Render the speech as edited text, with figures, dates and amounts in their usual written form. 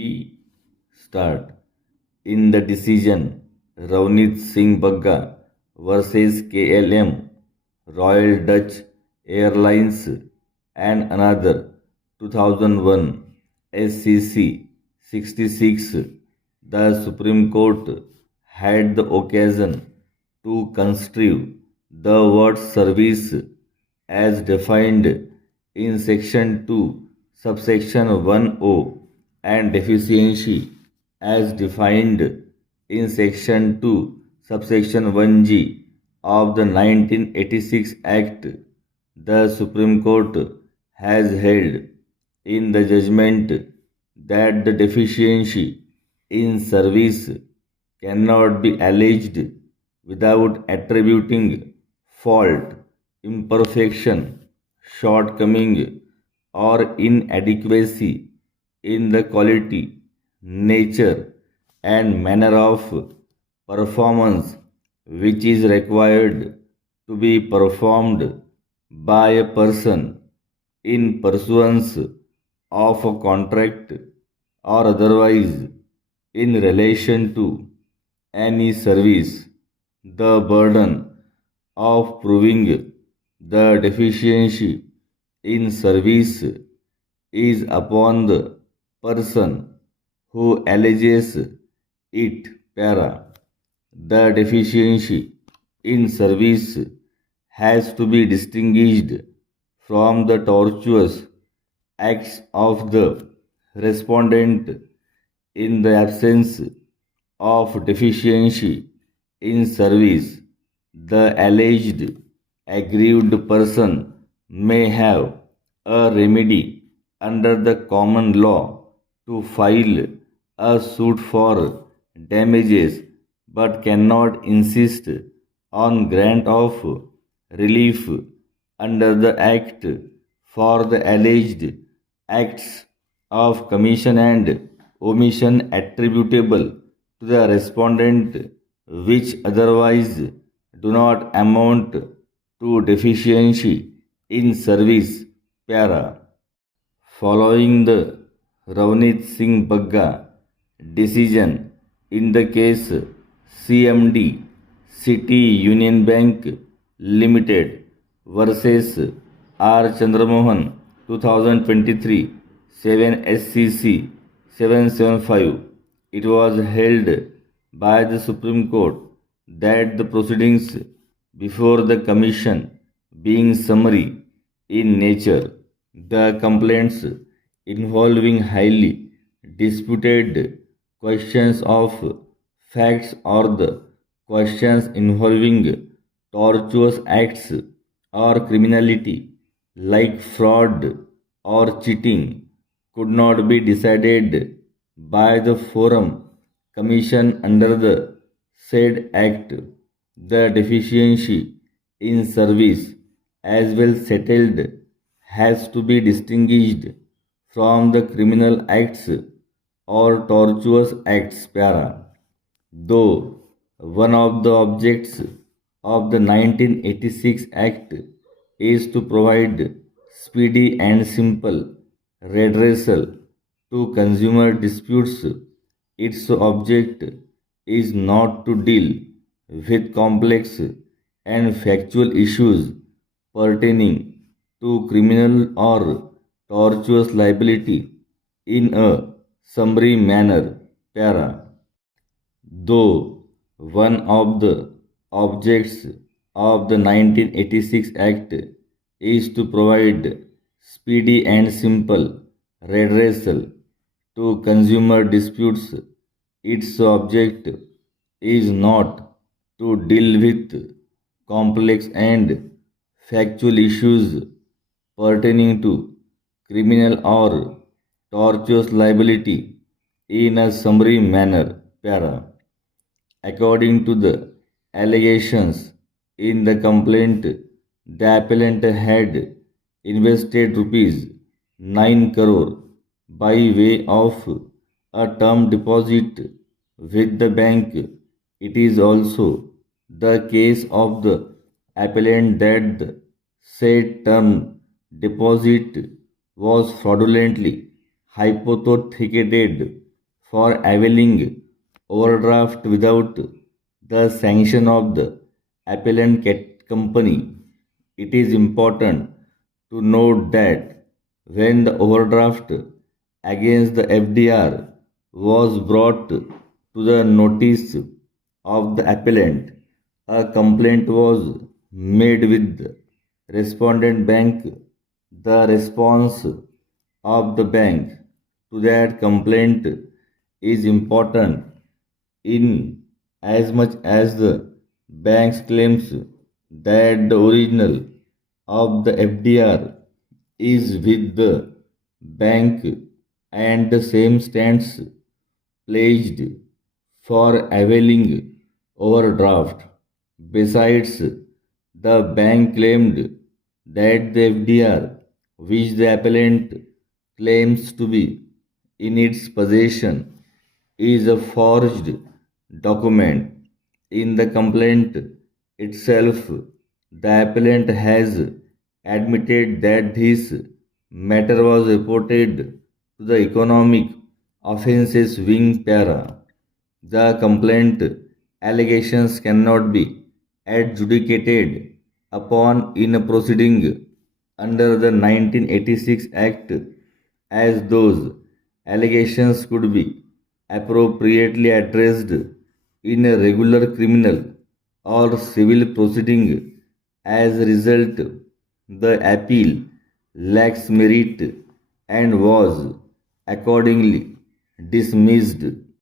We start. In the decision, Ravneet Singh Bagga versus KLM, Royal Dutch Airlines, and another 2001 SCC 66, the Supreme Court had the occasion to construe the word service as defined in Section 2, subsection 1O, and deficiency as defined in Section 2, subsection 1G of the 1986 Act. The Supreme Court has held in the judgment that the deficiency in service cannot be alleged without attributing fault, imperfection, shortcoming, or inadequacy in the quality, nature, and manner of performance which is required to be performed by a person in pursuance of a contract or otherwise in relation to any service. The burden of proving the deficiency in service is upon the person who alleges it. Para. The deficiency in service has to be distinguished from the tortuous acts of the respondent. In the absence of deficiency in service, the alleged aggrieved person may have a remedy under the common law to file a suit for damages but cannot insist on grant of relief under the Act for the alleged acts of commission and omission attributable to the respondent which otherwise do not amount to deficiency in service. Para. Following the Ravneet Singh Bagga decision in the case CMD City Union Bank Limited versus R. Chandramohan 2023 7 SCC 775, it was held by the Supreme Court that the proceedings before the Commission being summary in nature, the complaints involving highly disputed questions of facts or the questions involving tortuous acts or criminality like fraud or cheating could not be decided by the forum commission under the said act. The deficiency in service as well settled has to be distinguished from the criminal acts or tortuous acts. Para. Though one of the objects of the 1986 Act is to provide speedy and simple redressal to consumer disputes, its object is not to deal with complex and factual issues pertaining to criminal or tortuous liability in a summary manner. Para. Though one of the objects of the 1986 Act is to provide speedy and simple redressal to consumer disputes, its object is not to deal with complex and factual issues pertaining to criminal or tortious liability in a summary manner. Para. According to the allegations in the complaint, the appellant had invested rupees 9 crore by way of a term deposit with the bank. It is also the case of the appellant that the said term deposit was fraudulently hypothecated for availing overdraft without the sanction of the appellant company. It is important to note that when the overdraft against the FDR was brought to the notice of the appellant, a complaint was made with the respondent bank. The response of the bank to that complaint is important in as much as the bank's claims that the original of the FDR is with the bank and the same stands pledged for availing overdraft. Besides, the bank claimed that the FDR, which the appellant claims to be in its possession, is a forged document. In the complaint itself, the appellant has admitted that this matter was reported to the Economic Offences Wing Para. The complaint allegations cannot be adjudicated upon in a proceeding under the 1986 Act, as those allegations could be appropriately addressed in a regular criminal or civil proceeding. As a result, the appeal lacks merit and was accordingly dismissed.